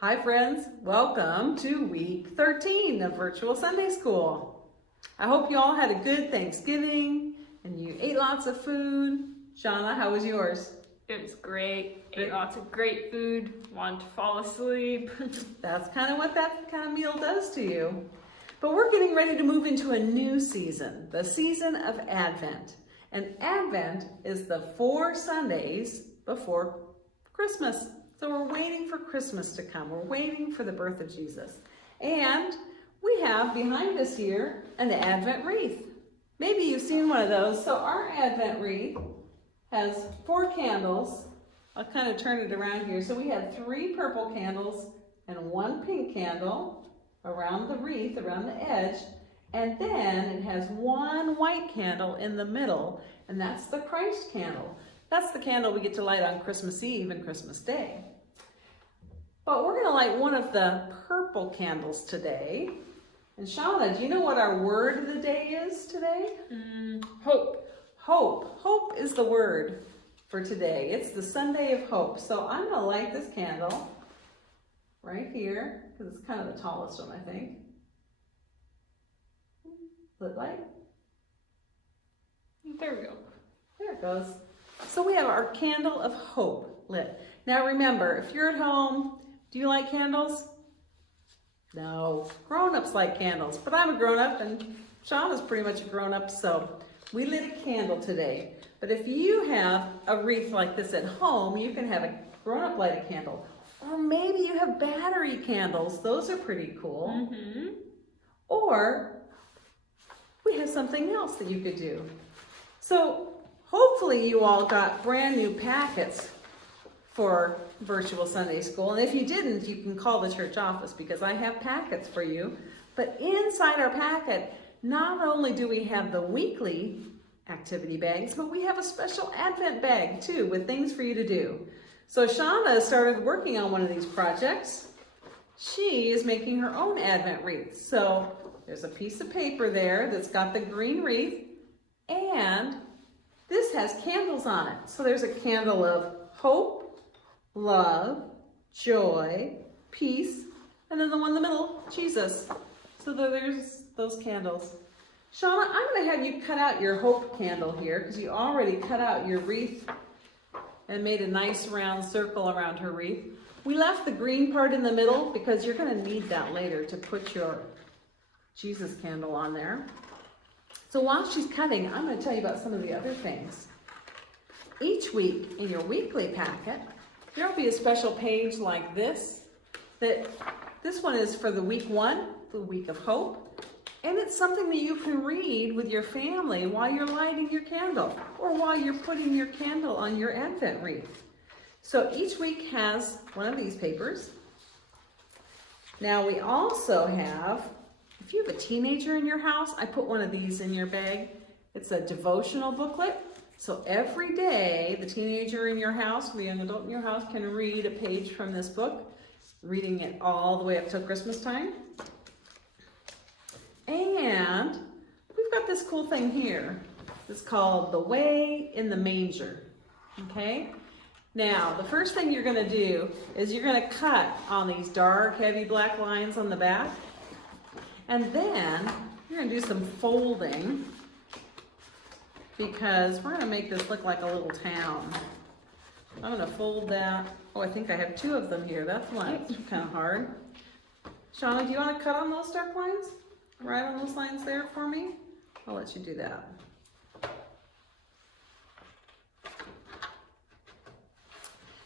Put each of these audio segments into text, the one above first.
Hi friends, welcome to week 13 of Virtual Sunday School. I hope you all had a good Thanksgiving and you ate lots of food. Shauna, how was yours? It was great. Ate lots of great food. Wanted to fall asleep. That's kind of what that kind of meal does to you. But we're getting ready to move into a new season, the season of Advent. And Advent is the 4 Sundays before Christmas. So we're waiting for Christmas to come. We're waiting for the birth of Jesus. And we have behind us here an Advent wreath. Maybe you've seen one of those. So our Advent wreath has 4 candles. I'll kind of turn it around here. So we have 3 purple candles and 1 pink candle around the wreath, around the edge. And then it has 1 white candle in the middle, and that's the Christ candle. That's the candle we get to light on Christmas Eve and Christmas Day. But we're going to light one of the purple candles today. And Shauna, do you know what our word of the day is today? Hope. Hope. Hope is the word for today. It's the Sunday of hope. So I'm going to light this candle right here, because it's kind of the tallest one, I think. Lit light. There we go. There it goes. So we have our candle of hope lit. Now remember, if you're at home, do you like candles? No. Grown-ups like candles, but I'm a grown-up and Shauna's pretty much a grown-up, so we lit a candle today. But if you have a wreath like this at home, you can have a grown-up light a candle. Or maybe you have battery candles. Those are pretty cool. Or we have something else that you could do. So hopefully you all got brand new packets for Virtual Sunday School. And if you didn't, you can call the church office because I have packets for you. But inside our packet, not only do we have the weekly activity bags, but we have a special Advent bag too with things for you to do. So Shauna started working on one of these projects. She is making her own Advent wreath. So there's a piece of paper there that's got the green wreath, and this has candles on it. So there's a candle of hope, love, joy, peace, and then the one in the middle, Jesus. So there's those candles. Shauna, I'm going to have you cut out your hope candle here because you already cut out your wreath and made a nice round circle around her wreath. We left the green part in the middle because you're going to need that later to put your Jesus candle on there. So while she's cutting, I'm going to tell you about some of the other things. Each week in your weekly packet, there'll be a special page like this. This one is for the week 1, the week of hope. And it's something that you can read with your family while you're lighting your candle or while you're putting your candle on your Advent wreath. So each week has one of these papers. Now we also have, if you have a teenager in your house, I put one of these in your bag. It's a devotional booklet. So every day, the teenager in your house, the young adult in your house can read a page from this book, reading it all the way up till Christmas time. And we've got this cool thing here. It's called The Way in the Manger, okay? Now, the first thing you're gonna do is you're gonna cut on these dark, heavy black lines on the back. And then you're gonna do some folding because we're gonna make this look like a little town. I'm gonna fold that. Oh, I think I have 2 of them here. That's why it's kind of hard. Shauna, do you wanna cut on those dark lines? Right on those lines there for me? I'll let you do that.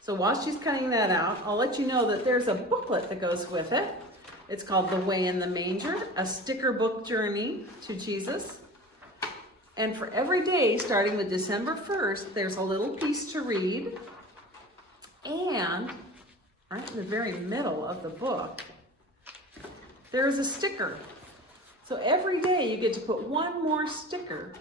So while she's cutting that out, I'll let you know that there's a booklet that goes with it. It's called The Way in the Manger, a sticker book journey to Jesus. And for every day, starting with December 1st, there's a little piece to read. And right in the very middle of the book, there's a sticker. So every day you get to put 1 more sticker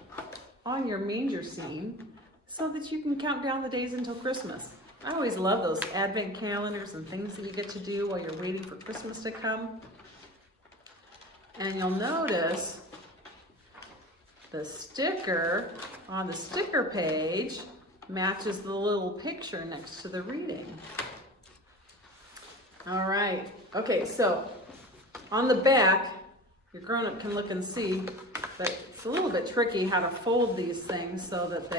on your manger scene so that you can count down the days until Christmas. I always love those Advent calendars and things that you get to do while you're waiting for Christmas to come. And you'll notice the sticker on the sticker page matches the little picture next to the reading. All right. Okay, so on the back, your grown-up can look and see, but it's a little bit tricky how to fold these things so that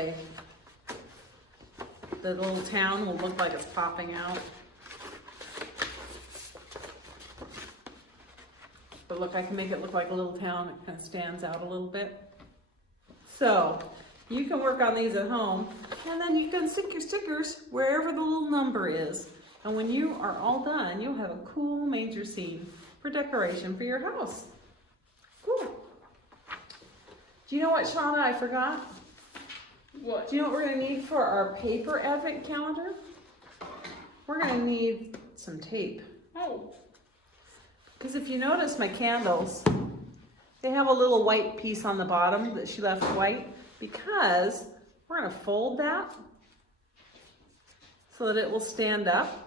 the little town will look like it's popping out. But look, I can make it look like a little town. It kind of stands out a little bit. So you can work on these at home, and then you can stick your stickers wherever the little number is. And when you are all done, you'll have a cool manger scene for decoration for your house. Cool. Do you know what, Shauna, I forgot? What? Do you know what we're going to need for our paper advent calendar? We're going to need some tape. Oh. Because if you notice my candles, they have a little white piece on the bottom that she left white, because we're going to fold that so that it will stand up,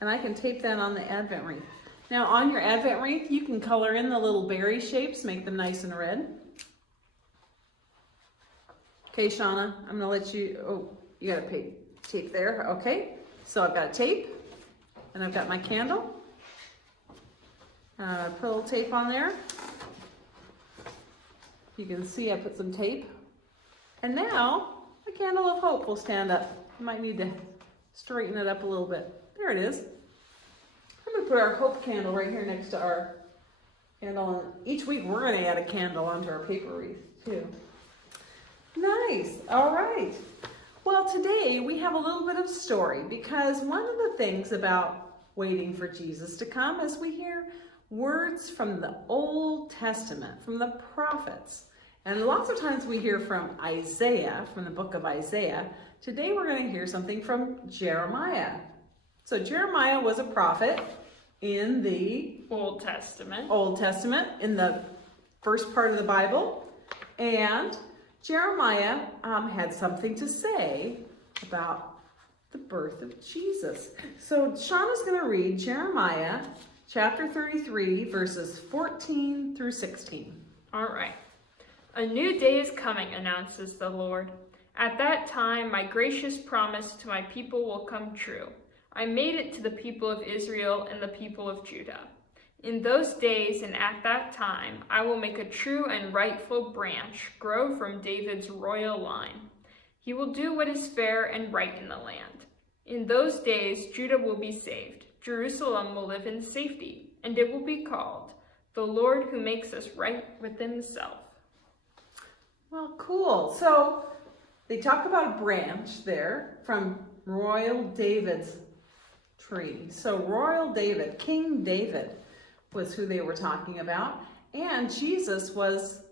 and I can tape that on the advent wreath. Now on your advent wreath, you can color in the little berry shapes, make them nice and red. Okay, Shauna, I'm going to let you, oh, you got a tape there. Okay, so I've got a tape, and I've got my candle. Put a little tape on there. You can see I put some tape. And now the candle of hope will stand up. You might need to straighten it up a little bit. There it is. I'm going to put our hope candle right here next to our candle. And each week we're going to add a candle onto our paper wreath too. Nice. All right. Well, today we have a little bit of story, because one of the things about waiting for Jesus to come is we hear words from the Old Testament, from the prophets. And lots of times we hear from Isaiah, from the book of Isaiah. Today we're going to hear something from Jeremiah. So Jeremiah was a prophet in the Old Testament. Old Testament, in the first part of the Bible. And Jeremiah had something to say about the birth of Jesus. So Shauna's going to read Jeremiah chapter 33, verses 14 through 16. All right. A new day is coming, announces the Lord. At that time, my gracious promise to my people will come true. I made it to the people of Israel and the people of Judah. In those days and at that time, I will make a true and rightful branch grow from David's royal line. He will do what is fair and right in the land. In those days, Judah will be saved. Jerusalem will live in safety, and it will be called the Lord who makes us right with himself. Well, cool. So they talk about a branch there from Royal David's tree. So Royal David, King David, was who they were talking about. And Jesus was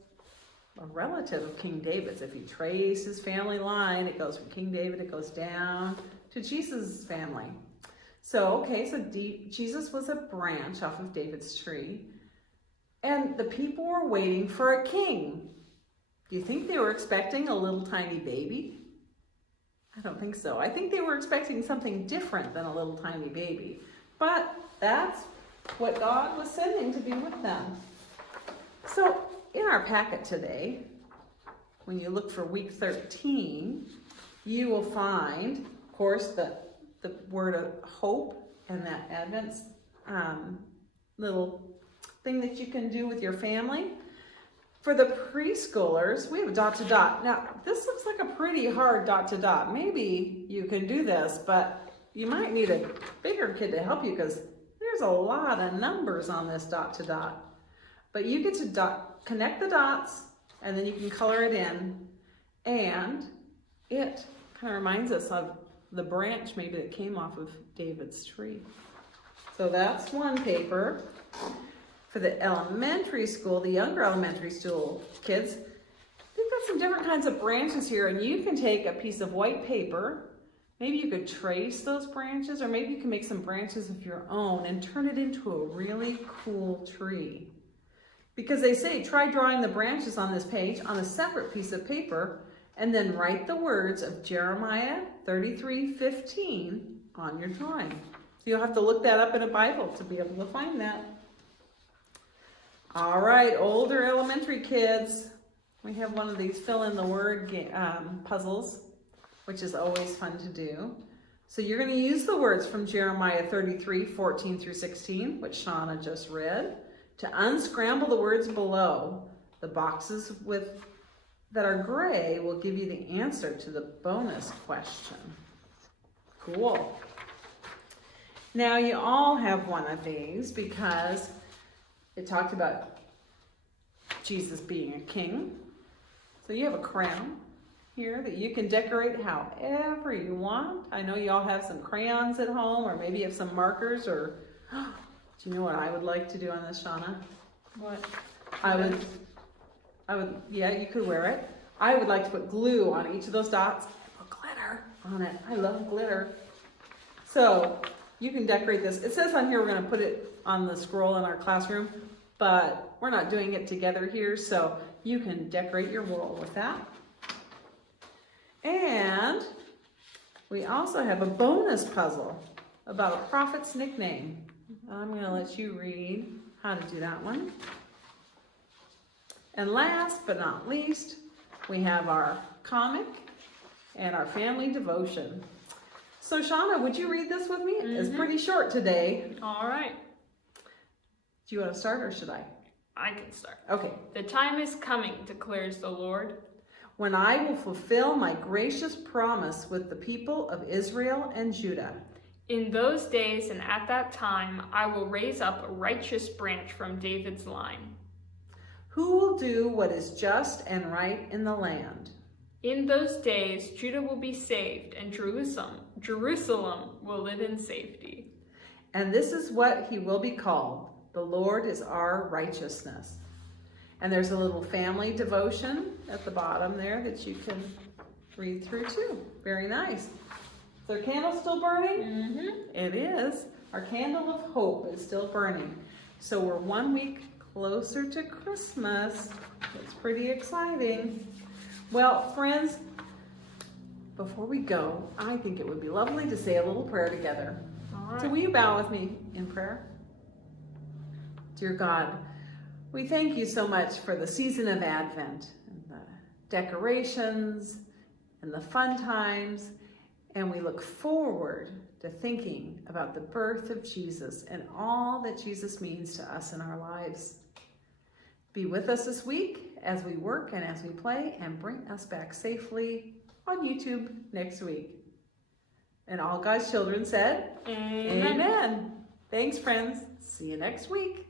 a relative of King David's. If you trace his family line, it goes from King David, it goes down to Jesus' family. So, okay, so Jesus was a branch off of David's tree. And the people were waiting for a king. Do you think they were expecting a little tiny baby? I don't think so. I think they were expecting something different than a little tiny baby. But that's what God was sending to be with them. So in our packet today, when you look for week 13, you will find, of course, the word of hope and that Advent little thing that you can do with your family. For the preschoolers, we have a dot to dot. Now, this looks like a pretty hard dot to dot. Maybe you can do this, but you might need a bigger kid to help you, because there's a lot of numbers on this dot to dot. But you get to connect the dots, and then you can color it in. And it kind of reminds us of the branch maybe that came off of David's tree. So that's one paper. For the elementary school, the younger elementary school kids, they've got some different kinds of branches here, and you can take a piece of white paper. Maybe you could trace those branches, or maybe you can make some branches of your own and turn it into a really cool tree. Because they say, try drawing the branches on this page on a separate piece of paper, and then write the words of Jeremiah 33:15 on your drawing. So you'll have to look that up in a Bible to be able to find that. All right, older elementary kids, we have one of these fill in the word puzzles, which is always fun to do. So you're going to use the words from Jeremiah 33, 14 through 16, which Shauna just read, to unscramble the words below. The boxes that are gray will give you the answer to the bonus question. Cool. Now you all have one of these because it talked about Jesus being a king. So you have a crown here that you can decorate however you want. I know you all have some crayons at home, or maybe you have some markers, or do you know what I would like to do on this, Shauna? What? I would, yeah, you could wear it. I would like to put glue on each of those dots and put glitter on it. I love glitter. So you can decorate this. It says on here we're going to put it on the scroll in our classroom, but we're not doing it together here, so you can decorate your wall with that. And we also have a bonus puzzle about a prophet's nickname. I'm going to let you read how to do that one. And last but not least, we have our comic and our family devotion. So Shauna, would you read this with me? It's pretty short today. All right. Do you want to start or should I? I can start. Okay. The time is coming, declares the Lord, When I will fulfill my gracious promise with the people of Israel and Judah. in those days and at that time, I will raise up a righteous branch from David's line. Who will do what is just and right in the land? In those days, Judah will be saved, and Jerusalem will live in safety. And this is what he will be called. The Lord is our righteousness. And there's a little family devotion at the bottom there that you can read through too. Very nice. Is their candle still burning? It is. Our candle of hope is still burning. So we're 1 week closer to Christmas. It's pretty exciting. Well, friends, before we go, I think it would be lovely to say a little prayer together. All right. So will you bow with me in prayer? Dear God, we thank you so much for the season of Advent, and the decorations, and the fun times, and we look forward to thinking about the birth of Jesus and all that Jesus means to us in our lives. Be with us this week as we work and as we play, and bring us back safely on YouTube next week. And all God's children said, Amen. Amen. Thanks, friends. See you next week.